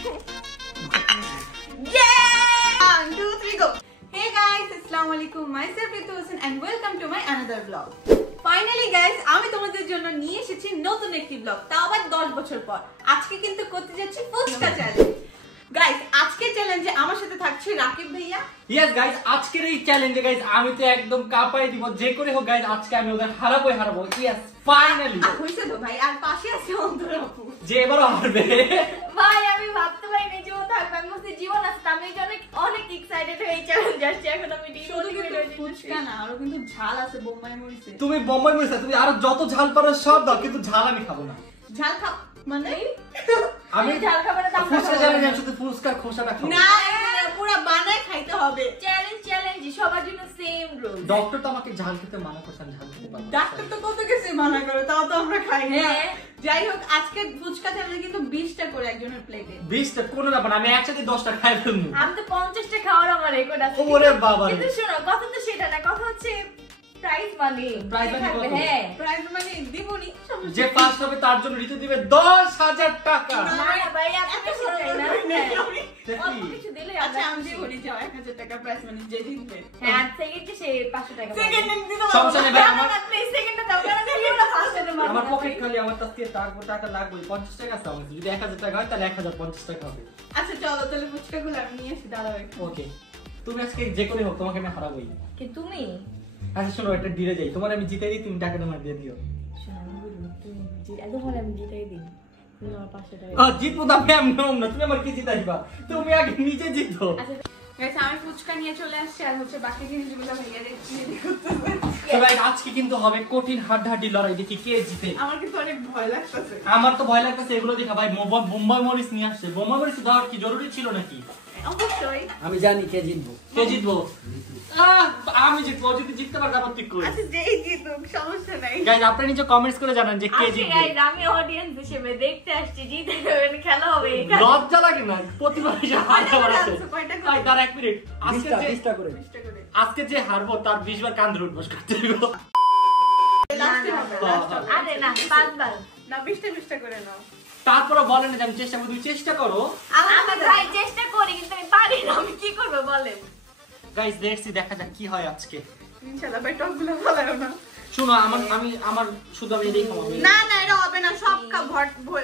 1, 2, 3, go. Hey guys, Assalamualaikum. Myself Ritu Hussain and welcome to my another vlog. Finally guys, আমি তোমাদের জন্য নিয়ে এসেছি নতুন একটি ব্লগ, তাও আবার 10 বছর পর। আজকে কিন্তু করতে যাচ্ছি ফুচকা চ্যালেঞ্জ। গাইস, আজকের চ্যালেঞ্জে আমার সাথে থাকছে রাকিব ভাইয়া। ইয়েস গাইস, আজকের এই চ্যালেঞ্জে গাইস আমি তো একদম কাঁপাই দিব, যে করে হোক গাইস আজকে আমি ওদের হারাবোই। ইয়েস, ফাইনালি হইছে তো ভাই, আর পাশে আছে অন্তর আপু, যে এবারও হারবে। ভাই আমি ভাবতে পারিনি যে ও থাকবে, আমি বলছি জীবন আছে, আমি অনেক এক্সাইটেড হয়ে এই চ্যালেঞ্জ আসছি। এখন আমি ফুচকা না, আরো কিন্তু ঝাল আছে, বোম্বাই মরিচে। তুমি বোম্বাই মরিচ, তুমি আরো যত ঝাল পারো সব দাও, কিন্তু ঝাল আমি খাবো না। ঝাল খাও মানে আমি ঝাল খাবো না, ফুচকা চ্যালেঞ্জ আমি শুধু ফুচকার খোসাটা খাবো না, পুরো বানায় খাইতে হবে। চ্যালেঞ্জ সবার জন্য সেম রুল। ডক্টর তো আমাকে ঝাল খেতে মানা করছেন, ঝাল খেতে পারবো না। ডাক্তার তো কত কিছু মানা করে, তাও তো আমরা খাই না। যাই হোক, আজকে ফুচকা চ্যালেঞ্জ কিন্তু 20টা করে একজনের প্লেটে। 20টা কোনো ব্যাপার না, আমি একসাথে 10টা খাই ফেলবো। আমি তো 50টা খাওয়ার আমার রেকর্ড আছে। ওরে বাবা, কিন্তু শোনো, কথা তো সেটা না, কথা হচ্ছে প্রাইস মানি। হ্যাঁ, প্রাইস মানি দিবনি। যে ফার্স্ট হবে তার জন্য ঋতু দিবে 10,000 টাকা। না ভাই, এত কিছু চাই না। অল্প কিছু দিলে আচ্ছা, আমি দিবনি, যাও 1000 টাকা প্রাইস মানি যে জিতবে। হ্যাঁ, সেকেন্ডে সে 500 টাকা। সেকেন্ড দিতে হবে। সমস্যা নেই ভাই, আমার প্লিজ সেকেন্ডটা দাও, কারণ আমি ওটা ফার্স্টে মারব। আমার পকেট খালি, আমার কাছে টাকা লাগবে। 50 টাকা আছে আমার, যদি 1000 টাকা হয় তাহলে 1050 টাকা হবে। আচ্ছা চলো, তাহলে ফুচকাগুলো আমি নিয়ে এসে দাঁড়াও একটু। ওকে, তুমি আজকে যে করে হোক তোমাকে আমি হারাবোই। কি তুমি? আচ্ছা শোনো, এটা ডিলে যাই, তোমার আমি জিতাই দিই, তুমি টাকাটা আমার দিয়ে দিও। আমি জিতাই দিই, তুমি আমার 500 টাকা। জিতবো না আমি এমন না, তুমি আমার কি জিতাইবা, তুমি আগে নিজে জিতো। আচ্ছা, আমি ফুচকা নিয়ে চলে আসছি, আর হচ্ছে বাকি জিনিসগুলো ভাইয়া দেখছি। তো গাইস, আজকে কিন্তু হবে কঠিন হাড্ডাহাড্ডি লড়াই, দেখি কে জিতে। আমার কিন্তু অনেক ভয় লাগতেছে। আমার তো ভয় লাগতেছে এগুলো দেখা। ভাই বোম্বাই মরিচ নিয়ে আসছে, বোম্বাই মরিচ দেওয়ার কি জরুরি ছিল নাকি? অবশ্যই আমি জানি কে জিতবো। কে জিতবো? আমি জিতবো, যদি জিততে পারে তারপর ঠিক করি। আচ্ছা, যেই জিতুক সমস্যা নাই। গাইস, আপনারা নিচে কমেন্টস করে জানান যে কে আজকে জিতবে। গাইস আমি অডিয়েন্স হিসেবে দেখতে আসছি, জিতে যাবেন, খেলা হবে এখানে। লজ্জা লাগে না? প্রতিবার এসে হারতে পারছে। কয়টা করে? ভাই দাঁড়া এক মিনিট, 20টা করে। আজকে যে হারবো তার 20 বার কান ধরে উঠবস করতে হবে। লাস্টে হবে, লাস্ট হবে। আরে না, 5 বার না, 20টা করে নাও। তারপরে বলেন যে আমি চেষ্টা করি, তুমি চেষ্টা করো। আমি ভাই চেষ্টা করি, কিন্তু আমি পারি না। আমি কি করব বলেন? গাইস, লেটস সি, দেখা যাক কি হয় আজকে। ইনশাআল্লাহ ভাই, টকগুলো ভালো না। শুনো, আমার শুধু আমি এটাই খাবো। না না, এটা হবে না, সব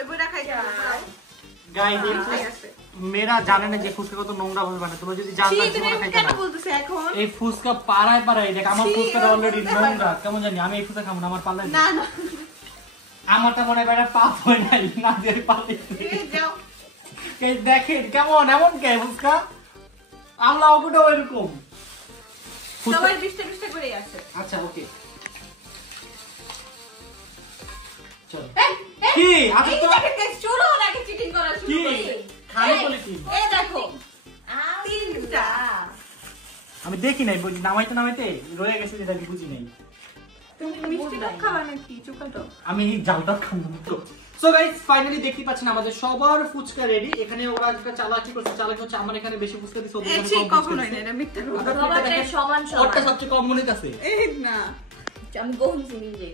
ভরা খাইতে হবে। গাইস, মেয়েরা জানে না যে ফুচকা কত নোংরা ভাবে বানায়। তোমরা যদি জানতে জীবনে খাইতে কেন না। বলতেছ এখন? এই ফুচকা পাড়ায় দেখ, আমার ফুচকাটা অলরেডি নোংরা। কেমন জানি, আমি এই ফুচকা খাবো না, আমার পাল্লাই না না, আমারটা মনে হয় বাইরে পাপ হয় নাই, না দিয়ে পাল্লাই। এই যাও। গাইস দেখেন কেমন, এমন কে ফুচকা আমলা ওগুটাও এরকম। সবাই 20টা করেই আছে। আচ্ছা ওকে, চলো। এই কি আচ্ছা এই তো দেখেন গাইস, শুরু হওয়ার আগে চিটিং করা শুরু কি করি। খালি বলে কি? এই দেখো, 3টা। আমি দেখি নাই, বুঝি নামাইতে রয়ে গেছে, যেটা আমি বুঝি নাই। তুমি মিষ্টি টক খাবা নাকি চোখা টক? আমি এই জালটা খাবো না তো। সো গাইস, ফাইনালি দেখতে পাচ্ছেন আমাদের সবার ফুচকা রেডি। এখানে ওরা একটা চালাকি করছে, চালাকি হচ্ছে আমার এখানে বেশি ফুচকা দিছে, ওদের এখানে ঠিক কম কখনোই ফুচকা না, দিছে। এটা মিথ্যা কথা। সবারটাই সমান ওরটা সমান। সবচেয়ে কম মনে আছে। এই না, আমি গহনছি নিজে।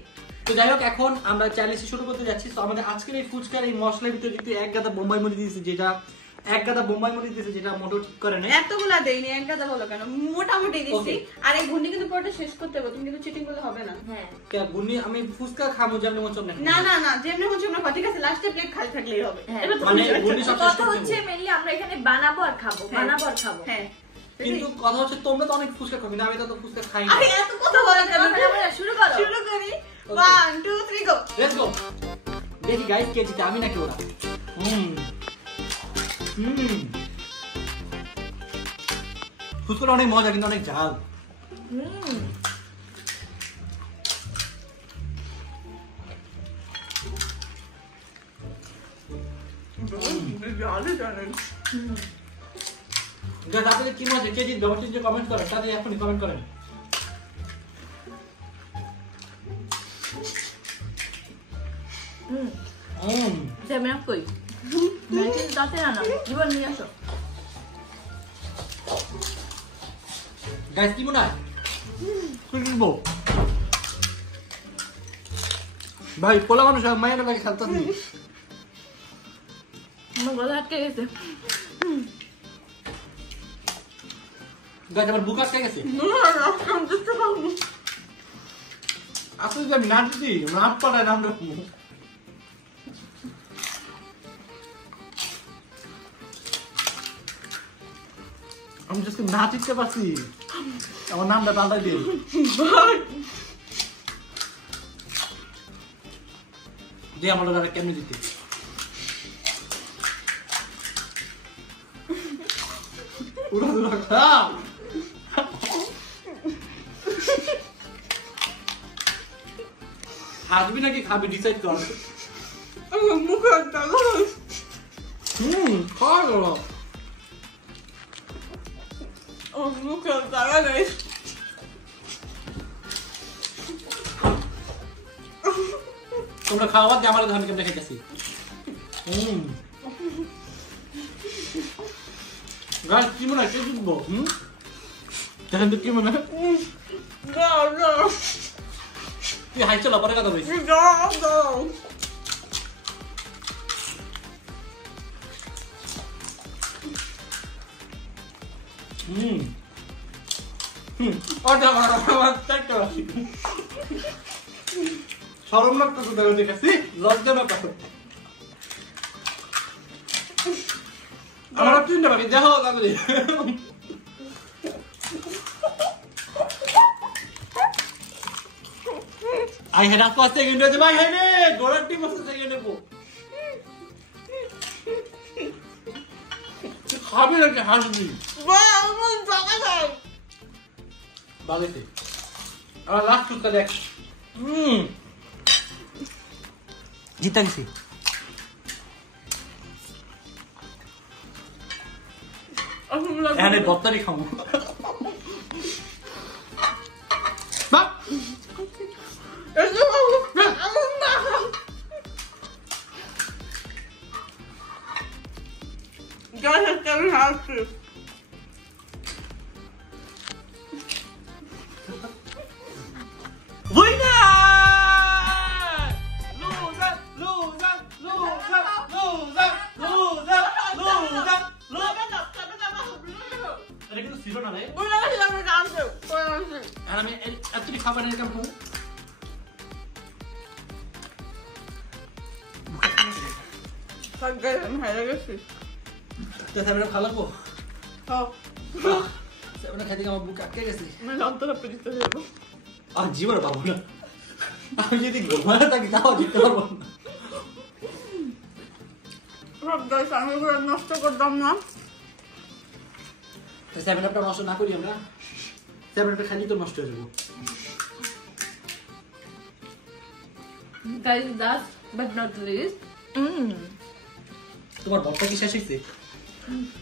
তো যাই হোক, এখন আমরা চ্যালেঞ্জ শুরু করতে যাচ্ছি। তো আমাদের আজকের এই ফুচকার এই মশলার ভিতরে কিন্তু এক গাদা বোম্বাই মরিচ দিয়েছে, যেটা মোটেও ঠিক করে না। এতগুলা দেইনি, এক গাদা বলো কেন, মোটামুটি দিছি। Okay. আর এই ঘুন্ডি কিন্তু পুরোটা শেষ করতে হবে, তুমি কিন্তু চিটিং করলে হবে না। হ্যাঁ, বুনি আমি ফুচকা খাবো যেমন মন না। না না না, যেমনি হচ্ছে আমরা ঠিক আছে, লাস্টে প্লেট খালি থাকলেই হবে। হ্যাঁ। এবার তো মানে বুঝতে বুনি পারছো। সব শেষ কথা করতে হচ্ছে হবে। মেনলি আমরা এখানে বানাবো আর খাবো, বানাবো আর খাবো। হ্যাঁ, কিন্তু কথা হচ্ছে তোমরা তো অনেক ফুচকা খাবি না, আমি তো ফুচকা খাই না। আরে এত কথা বলা কেন? আমরা শুরু করো। শুরু করি। 1 2 3 গো। Let's go. দেখি গাইস কে জিতে, আমি নাকি ওরা। ফুচকাটা অনেক মজা, কিন্তু অনেক ঝাল। আপনাদের কি মনে হচ্ছে কে জিতবে? অবশ্যই কমেন্ট করেন, তাদের এখনই কমেন্ট করেন। সেমিনা কই? মেডিসিন দাতে না না, জীবন নিয়ে আসো। গাইস কি মনে হয়? কি কিনবো? ভাই পোলা মানুষ মায়ের লাগে খেলতে নেই। আমার গলা আটকে গেছে। গাছ আমার বুক আটকে গেছে। আসলে যে আমি না দিদি নাচ পাঠায় নাম আমি জাস্ট না চিনতে পারছি। আমার নামটা পাল্টাই দিই। দিয়ে আমার দাদা কেমনি দিতে উড়া দুরা খা হাসবি নাকি খাবি ডিসাইড কর। আমার মুখে দাও। খাওয়া গেল। আমার মুখে দাও নাই। তোমরা খাওয়া দিয়ে আমার ধান কেমনে খাইতেছি। গাছ কি মনে হয় কে জিতবো? দেখেন তো কি মনে হয় দাও দাও তুই হাই চলো পরে কথা বলিস। দাও দাও। সরম লাগতেছে তাই ওদের কাছে লজ্জা না পাবো। আমার চিন্তা পাবি দেখো তাড়াতাড়ি। I had a first second to my head. Go to team of the second level. খাবি নাকি হাসবি? আমার জায়গা দাও। বালেতে আমার লাস্ট টুকটা দেখ। জিতা গেছি। এখানে বত্তারি খাবো। বাপ Guys, I still have to. Winner! Loser! Loser! Loser! Loser! Loser! Loser! এটা কিন্তু ছিল না রে। আর আমি এতটি খাবার এনে কেমন খাবো? I'm headed. তো সেভেন খাওয়া লাগবো? Oh, সেভেন খাইতে আমার বুক আটকে গেছে। my lantana pediste দেবো। আর জীবনে পাবো না। আমি যদি ঘুমায় থাকি তাও জিততে পারবো না। সব গাইস আমি পুরো নষ্ট করতাম না। তো সেভেন আপটা নষ্ট না করি আমরা। সেভেন আপটা খালি তো নষ্ট হয়ে যাবো। Guys, last but not least, তোমার ভর্তা কি শেষ হয়েছে?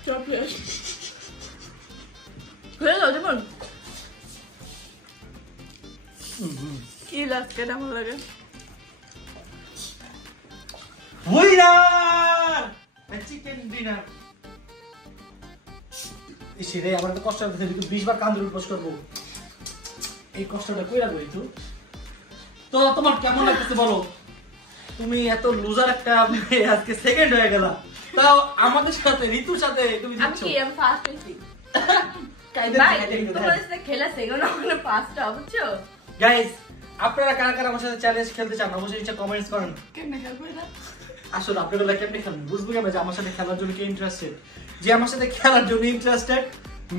চকলেট। হয়ে যাও যেমন কি লাগছে কেমন লাগে? উইনার! Chicken dinner. ইসে রে আমার তো কষ্ট হচ্ছে তুই 20 বার কান্দুর উপোস করব। এই কষ্টটা কই রাখবো একটু? তো তোমার কেমন লাগতেছে বলো? তুমি এত লুজার একটা মেয়ে আজকে সেকেন্ড হয়ে গেলা। তাও আমাদের সাথে ঋতুর সাথে তুমি আমি জিতছো। কি আমি ফার্স্ট হইছি কাইদের ভাই কাইদের কিন্তু তোমার সাথে খেলা সেকেন্ড ওখানে পাঁচটা বুঝছো গাইস আপনারা কারা কারা আমার সাথে চ্যালেঞ্জ খেলতে চান অবশ্যই নিচে কমেন্টস করেন। কেমনে খেলবো এটা? আসলে আপনারা কেমনে খেলবেন বুঝবো কেমন যে আমার সাথে খেলার জন্য কে ইন্টারেস্টেড। যে আমার সাথে খেলার জন্য ইন্টারেস্টেড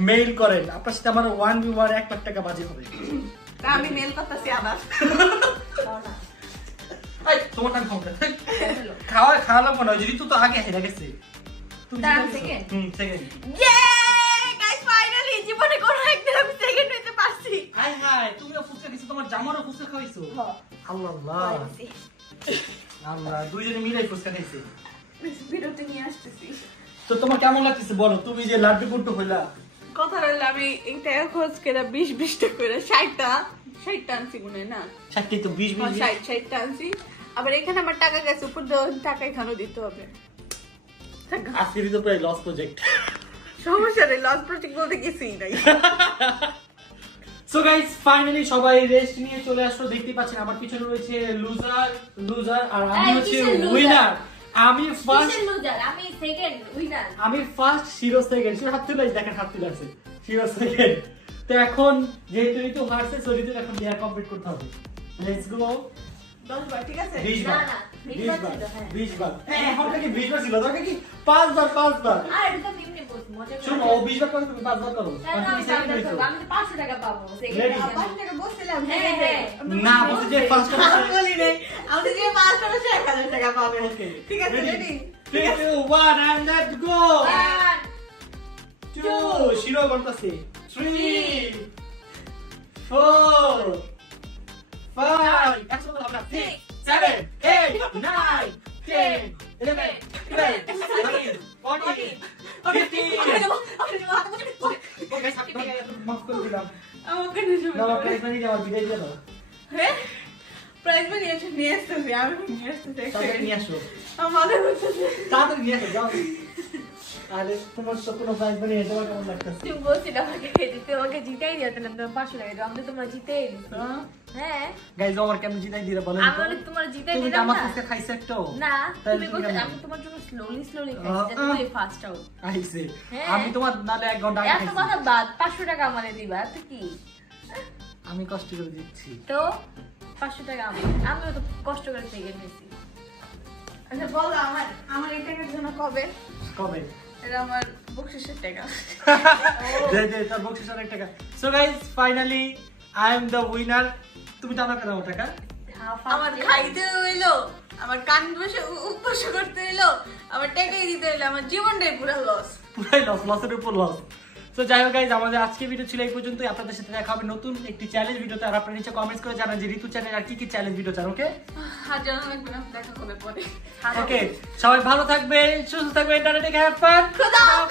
মেইল করেন। আপনার সাথে আমার 1v1 1 লাখ টাকা বাজি হবে। তা আমি মেল করতেছি আবার। এই তোমার টাইম খাওয়া খাওয়া খাওয়ালাম মনে হয় ঋতু তো আগে হেরে গেছে। তুমি তার জিতে গেছো। second? সেকেন্ড। ইয়ে গাইস ফাইনালি জীবনে কোনো একদিন আমি সেকেন্ড হইতে পারছি হাই হাই তুমিও ফুচকা খেয়েছো তোমার জামারও ফুচকা খাইছো। আল্লাহ আমরা দুইজনে মিলে ফুচকা খাইছি। বিরতি নিয়ে আসতেছি। তো তোমার কেমন লাগতেছে বলো তুমি যে লাড্ডু গুড্ডু হইলা? কথা রইল আমি এই টাকা খরচ করে 20-20টা করে 60টা আনছি মনে না 60 তো 20 20 60টা আনছি। আবার এখানে আমার টাকা গেছে উপর টাকা এখানেও দিতে হবে। আজকে তো প্রায় লস প্রজেক্ট। সমস্যা নেই লস প্রজেক্ট বলতে কিছুই নাই। সো গাইস ফাইনালি সবাই রেস্ট নিয়ে চলে আসলো। দেখতে পাচ্ছেন আমার পিছনে রয়েছে লুজার আর আমি এই, হচ্ছে কিসের loser? উইনার। আমি ফার্স্ট কিসের loser? আমি সেকেন্ড উইনার। আমি ফার্স্ট শিরো সেকেন্ড শিরো হাত তুলে দেখেন হাত তুলে আছে শিরো সেকেন্ড তো এখন যেহেতু এই তো হারছে সরিতে এখন লেয়ার কমপ্লিট করতে হবে লেটস গো 10 বার ঠিক আছে 20 বার না, 20 20 বার ছিল, হ্যাঁ। 20 বার হ্যাঁ এখন থেকে 20 বার ছিল তখন কি 5 বার আর এটা তো আমি এমনি বলছি, মজা করে। শোনো ও 20 বার করে তুমি 5 বার করো তাই না, আমি সেকেন্ড পাঁচটা হইছো করবো, আমি তো 500 টাকা পাবো second Ready? হইলে। 5 টাকা বলছিলাম হ্যাঁ, হ্যাঁ। না বলছি যে ফার্স্ট আমি বলি নাই আমি যে 5 টাকা 1000 টাকা পাবে ওকে ঠিক আছে রেডি 3 2 1 and let's go 1 2 শিরো করতেছে 3 4 5 একসাথে হবে না 6 7 8 9 10 11 12 13 14 15 ওকে মাফ করে দিলাম আমাকে না প্রাইজ মানি যাওয়ার বিদায় দিয়ে দাও হ্যাঁ প্রাইজ মানি আছে নিয়ে আসতেছি আমি নিয়ে আসতেছি তাড়াতাড়ি নিয়ে আসো আমাদের করতেছে তাড়াতাড়ি নিয়ে আসো যাও আরে তোমার তো কোনো প্রাইজ মানি এটা কেমন লাগতেছে তুমি বলছিলে আমাকে দিতে, আমাকে জিতাই দিতে না, তুমি 500 টাকা দাও, আমি তো তোমার জিতেই দিছি। হ্যাঁ, গাইজ আমার কেমন জিতাই দিরা বলেন আমি বলে তোমার জিতাই তুমি দিলাম আমার না। কাছে খাইছে একটা না, তাহলে তুমি তুমি বলছো কেমন? আমি তোমার জন্য স্লোলি খাইছি, যাতে তুমি ফার্স্ট হও। আইছে হ্যাঁ। আমি তোমার নালে 1 ঘন্টা আগে এত খাইছি কথা বাদ, 500 টাকা আমারে দিবা, তো কি? আমি কষ্ট করে দিচ্ছি তো 500 টাকা আমিও তো কষ্ট করে সেকেন্ড হয়েছি। আচ্ছা বলো আমার এই টাকার জন্য কবে কবে এটা আমার বকশিসের টাকা দে দে তোর বক্সিস অনেক টাকা so guys finally I am the winner তুমি টাকা কেন টাকা আমার খাইতে হইলো আমার কান বসে উপবাস করতে হইলো আমার টাকাই দিতে হইলো আমার জীবনটাই পুরো লস পুরাই লস লসের উপর লস সো যাই হোক গাইজ আমাদের আজকে ভিডিও ছিল এই পর্যন্তই আপনাদের সাথে দেখা হবে নতুন একটি চ্যালেঞ্জ ভিডিওতে আর আপনারা নিচে কমেন্টস করে জানান যে ঋতু চ্যানেল আর কি কি চ্যালেঞ্জ ভিডিও চান ওকে আর জানা লাগবে না দেখা হবে পরে ওকে সবাই ভালো থাকবে সুস্থ থাকবে ইন্টারনেটে হ্যাভ ফান খুদা হাফেজ।